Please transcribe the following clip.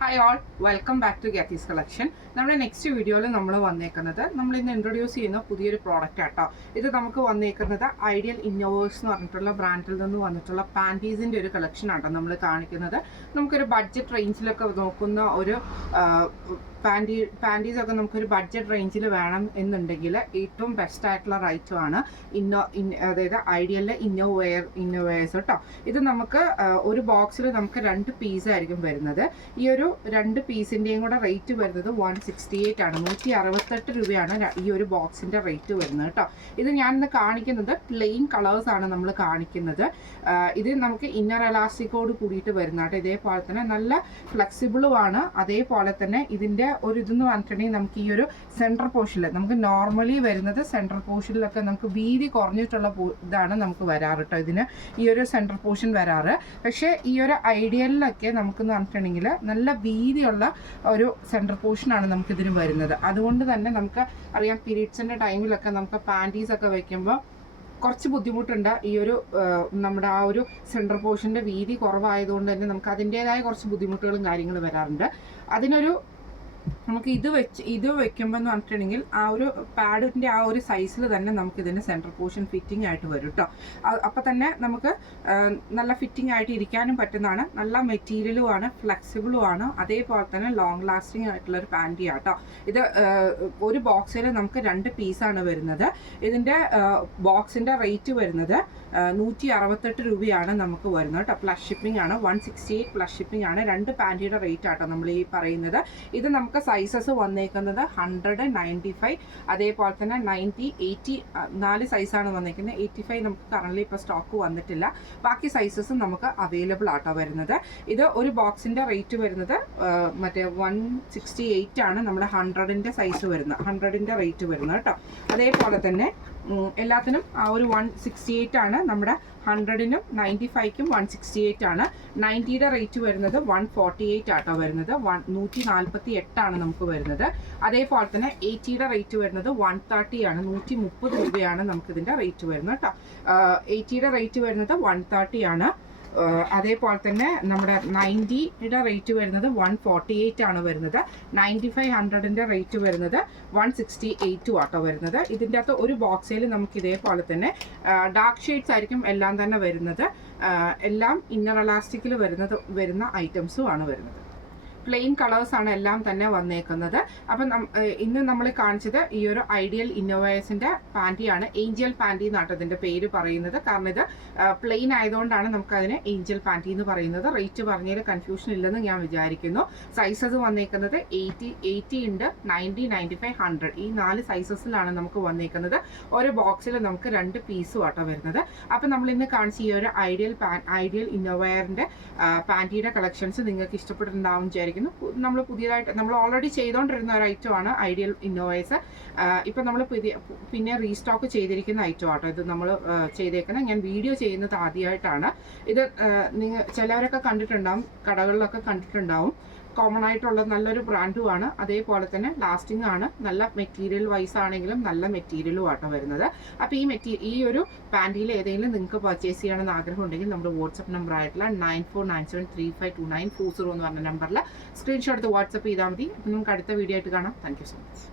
Hi all, welcome back to ഗാത്തീസ് collection. നമ്മുടെ next വീഡിയോയിൽ നമ്മൾ വന്നേക്കുന്നത് നമ്മളിന്ന് ഇൻട്രൊഡ്യൂസ് ചെയ്യുന്ന പുതിയൊരു പ്രോഡക്റ്റ് ആട്ടോ. ഇത് നമുക്ക് വന്നേക്കുന്നത് ഐഡിയൽ ഇന്നോവേഴ്സ് എന്ന് പറഞ്ഞിട്ടുള്ള ബ്രാൻഡിൽ നിന്ന് വന്നിട്ടുള്ള പാൻറ്റീസിൻ്റെ ഒരു കളക്ഷൻ ആട്ടോ നമ്മൾ കാണിക്കുന്നത്. നമുക്കൊരു ബഡ്ജറ്റ് റേഞ്ചിലൊക്കെ നോക്കുന്ന ഒരു പാൻറ്റീസൊക്കെ നമുക്കൊരു ബഡ്ജറ്റ് റേഞ്ചിൽ വേണം എന്നുണ്ടെങ്കിൽ ഏറ്റവും ബെസ്റ്റ് ആയിട്ടുള്ള റൈറ്റുമാണ് അതായത് ഐഡിയലിലെ ഇന്നോവേഴ്സ് കേട്ടോ. ഇത് നമുക്ക് ഒരു ബോക്സിൽ നമുക്ക് 2 പീസായിരിക്കും വരുന്നത്. ഈ ഒരു 2 പീസിൻ്റെയും കൂടെ റേറ്റ് വരുന്നത് 168 ആണ്. 168 രൂപയാണ് ഈ ഒരു ബോക്സിൻ്റെ റേറ്റ് വരുന്നത് കേട്ടോ. ഇത് ഞാനിന്ന് കാണിക്കുന്നത് പ്ലെയിൻ കളേഴ്സ് ആണ് നമ്മൾ കാണിക്കുന്നത്. ഇത് നമുക്ക് ഇന്നർ എലാസ്റ്റിക്കോട് കൂടിയിട്ട് വരുന്ന കേട്ടോ. ഇതേപോലെ തന്നെ നല്ല ഫ്ലെക്സിബിളുമാണ്. അതേപോലെ തന്നെ ഇതിൻ്റെ ഒരു ഇതെന്ന് പറഞ്ഞിട്ടുണ്ടെങ്കിൽ നമുക്ക് ഈ ഒരു സെൻട്രൽ പോർഷനിൽ നമുക്ക് നോർമലി വരുന്നത് സെൻട്രൽ പോർഷനിലൊക്കെ നമുക്ക് വീതി കുറഞ്ഞിട്ടുള്ള ഇതാണ് നമുക്ക് വരാറ് കേട്ടോ. ഇതിന് ഈ ഒരു സെൻട്രൽ പോർഷൻ വരാറ്. പക്ഷേ ഈ ഒരു ഐഡിയലിലൊക്കെ നമുക്കെന്ന് പറഞ്ഞിട്ടുണ്ടെങ്കിൽ നല്ല വീതിയുള്ള ഒരു സെൻട്രൽ പോർഷനാണ് നമുക്കിതിന് വരുന്നത്. അതുകൊണ്ട് തന്നെ നമുക്ക് അറിയാം പീരീഡ്സിൻ്റെ ടൈമിലൊക്കെ നമുക്ക് പാൻറ്റീസൊക്കെ വയ്ക്കുമ്പോൾ കുറച്ച് ബുദ്ധിമുട്ടുണ്ട്. ഈ ഒരു നമ്മുടെ ആ ഒരു സെൻട്രൽ പോർഷൻ്റെ വീതി കുറവായതുകൊണ്ട് തന്നെ നമുക്ക് അതിൻ്റേതായ കുറച്ച് ബുദ്ധിമുട്ടുകളും കാര്യങ്ങളും വരാറുണ്ട്. അതിനൊരു നമുക്ക് ഇത് വെക്കുമ്പോൾ എന്ന് പറഞ്ഞിട്ടുണ്ടെങ്കിൽ ആ ഒരു പാഡിൻ്റെ ആ ഒരു സൈസിൽ തന്നെ നമുക്കിതിന് സെൻട്രൽ പോർഷൻ ഫിറ്റിംഗ് ആയിട്ട് വരും കേട്ടോ. അപ്പോൾ തന്നെ നമുക്ക് നല്ല ഫിറ്റിംഗ് ആയിട്ട് ഇരിക്കാനും പറ്റുന്നതാണ്. നല്ല മെറ്റീരിയലുമാണ്, ഫ്ലെക്സിബിളുമാണ്, അതേപോലെ തന്നെ ലോങ് ലാസ്റ്റിംഗ് ആയിട്ടുള്ളൊരു പാൻറ്റി ആട്ടോ. ഇത് ഒരു ബോക്സിൽ നമുക്ക് 2 പീസാണ് വരുന്നത്. ഇതിൻ്റെ ബോക്സിൻ്റെ റേറ്റ് വരുന്നത് 168 രൂപയാണ് നമുക്ക് വരുന്നത് കേട്ടോ. പ്ലസ് ഷിപ്പിംഗ് ആണ്. 168 പ്ലസ് ഷിപ്പിംഗ് ആണ്. 2 പാൻറ്റിയുടെ റേറ്റ് ആട്ടോ നമ്മൾ ഈ പറയുന്നത്. ഇത് നമുക്ക് സൈസസ് വന്നേക്കുന്നത് 100, 95, അതേപോലെ തന്നെ 90, 80 4 സൈസാണ് വന്നേക്കുന്നത്. 85 നമുക്ക് കറന്റ് ഇപ്പോൾ സ്റ്റോക്ക് വന്നിട്ടില്ല. ബാക്കി സൈസസും നമുക്ക് അവൈലബിൾ ആട്ടോ വരുന്നത്. ഇത് ഒരു ബോക്സിൻ്റെ റേറ്റ് വരുന്നത് മറ്റേ 168 ആണ് നമ്മുടെ 100ൻ്റെ സൈസ് വരുന്നത്, 100ൻ്റെ റേറ്റ് വരുന്നത് കേട്ടോ. അതേപോലെ തന്നെ എല്ലാത്തിനും ആ ഒരു 168 ആണ്. നമ്മുടെ 100നും 95ക്കും 168 ആണ്. 90യുടെ റേറ്റ് വരുന്നത് 148 ആട്ടോ വരുന്നത്. 148 ആണ് നമുക്ക് വരുന്നത്. അതേപോലെ തന്നെ 80യുടെ റേറ്റ് വരുന്നത് 130 ആണ്. 130 രൂപയാണ് നമുക്കിതിൻ്റെ റേറ്റ് വരുന്നത് കേട്ടോ. 80യുടെ റേറ്റ് വരുന്നത് 130 ആണ്. അതേപോലെ തന്നെ നമ്മുടെ 90യുടെ റേറ്റ് വരുന്നത് 148 ആണ് വരുന്നത്. 95, 100ൻ്റെ റേറ്റ് വരുന്നത് 168 ആട്ടോ വരുന്നത്. ഇതിൻ്റെ അകത്ത് ഒരു ബോക്സിൽ നമുക്ക് ഇതേപോലെ തന്നെ ഡാർക്ക് ഷെയ്ഡ്സ് ആയിരിക്കും എല്ലാം തന്നെ വരുന്നത്. എല്ലാം ഇന്നർ എലാസ്റ്റിക്കിൽ വരുന്ന ഐറ്റംസും ആണ് വരുന്നത്. പ്ലെയിൻ കളേഴ്സാണ് എല്ലാം തന്നെ വന്നേക്കുന്നത്. അപ്പം ഇന്ന് നമ്മൾ കാണിച്ചത് ഈ ഒരു ഐഡിയൽ ഇന്നോവേഴ്സിൻ്റെ പാൻറ്റിയാണ്. ഏഞ്ചൽ പാൻറ്റി എന്നാട്ടോ ഇതിൻ്റെ പേര് പറയുന്നത്. കാരണം ഇത് പ്ലെയിൻ ആയതുകൊണ്ടാണ് നമുക്കതിന് ഏഞ്ചൽ പാൻറ്റി എന്ന് പറയുന്നത്. റേറ്റ് പറഞ്ഞതിൽ കൺഫ്യൂഷൻ ഇല്ലെന്ന് ഞാൻ വിചാരിക്കുന്നു. സൈസസ് വന്നേക്കുന്നത് 80 ഉണ്ട്, 90, 95, 100 ഈ 4 സൈസസിലാണ് നമുക്ക് വന്നേക്കുന്നത്. ഒരു ബോക്സിൽ നമുക്ക് 2 പീസും ആട്ടോ വരുന്നത്. അപ്പം നമ്മൾ ഇന്ന് കാണിച്ച ഈ ഒരു ഐഡിയൽ ഇന്നോവെയറിൻ്റെ പാൻറ്റിയുടെ കളക്ഷൻസ് നിങ്ങൾക്ക് ഇഷ്ടപ്പെട്ടിട്ടുണ്ടാവും വിചാരിക്കുന്നു. നമ്മൾ പുതിയതായിട്ട് നമ്മൾ ഓൾറെഡി ചെയ്തുകൊണ്ടിരുന്ന ഒരു ഐറ്റമാണ് ഐഡിയൽ ഇന്നോവേഴ്സ്. ഇപ്പം നമ്മൾ പിന്നെ റീസ്റ്റോക്ക് ചെയ്തിരിക്കുന്ന ഐറ്റം ആട്ടോ ഇത് നമ്മൾ ചെയ്തേക്കുന്നത്. ഞാൻ വീഡിയോ ചെയ്യുന്നത് ആദ്യമായിട്ടാണ്. ഇത് ചിലവരൊക്കെ കണ്ടിട്ടുണ്ടാവും, കടകളിലൊക്കെ കണ്ടിട്ടുണ്ടാവും. കോമൺ ആയിട്ടുള്ള നല്ലൊരു ബ്രാൻഡുമാണ്. അതേപോലെ തന്നെ ലാസ്റ്റിംഗ് ആണ്. നല്ല മെറ്റീരിയൽ വൈസ് ആണെങ്കിലും നല്ല മെറ്റീരിയലും ആട്ടോ വരുന്നത്. അപ്പോൾ ഈ ഒരു പാൻറ്റിയിൽ ഏതെങ്കിലും നിങ്ങൾക്ക് പർച്ചേസ് ചെയ്യണമെന്ന് ആഗ്രഹം ഉണ്ടെങ്കിൽ നമ്മുടെ വാട്സപ്പ് നമ്പർ ആയിട്ടുള്ള 9497352940 എന്ന് പറഞ്ഞ നമ്പറിൽ സ്ക്രീൻഷോട്ട് എടുത്ത് വാട്സപ്പ് ചെയ്താൽ മതി. നമുക്ക് അടുത്ത വീഡിയോ ആയിട്ട് കാണാം. Thank you so much.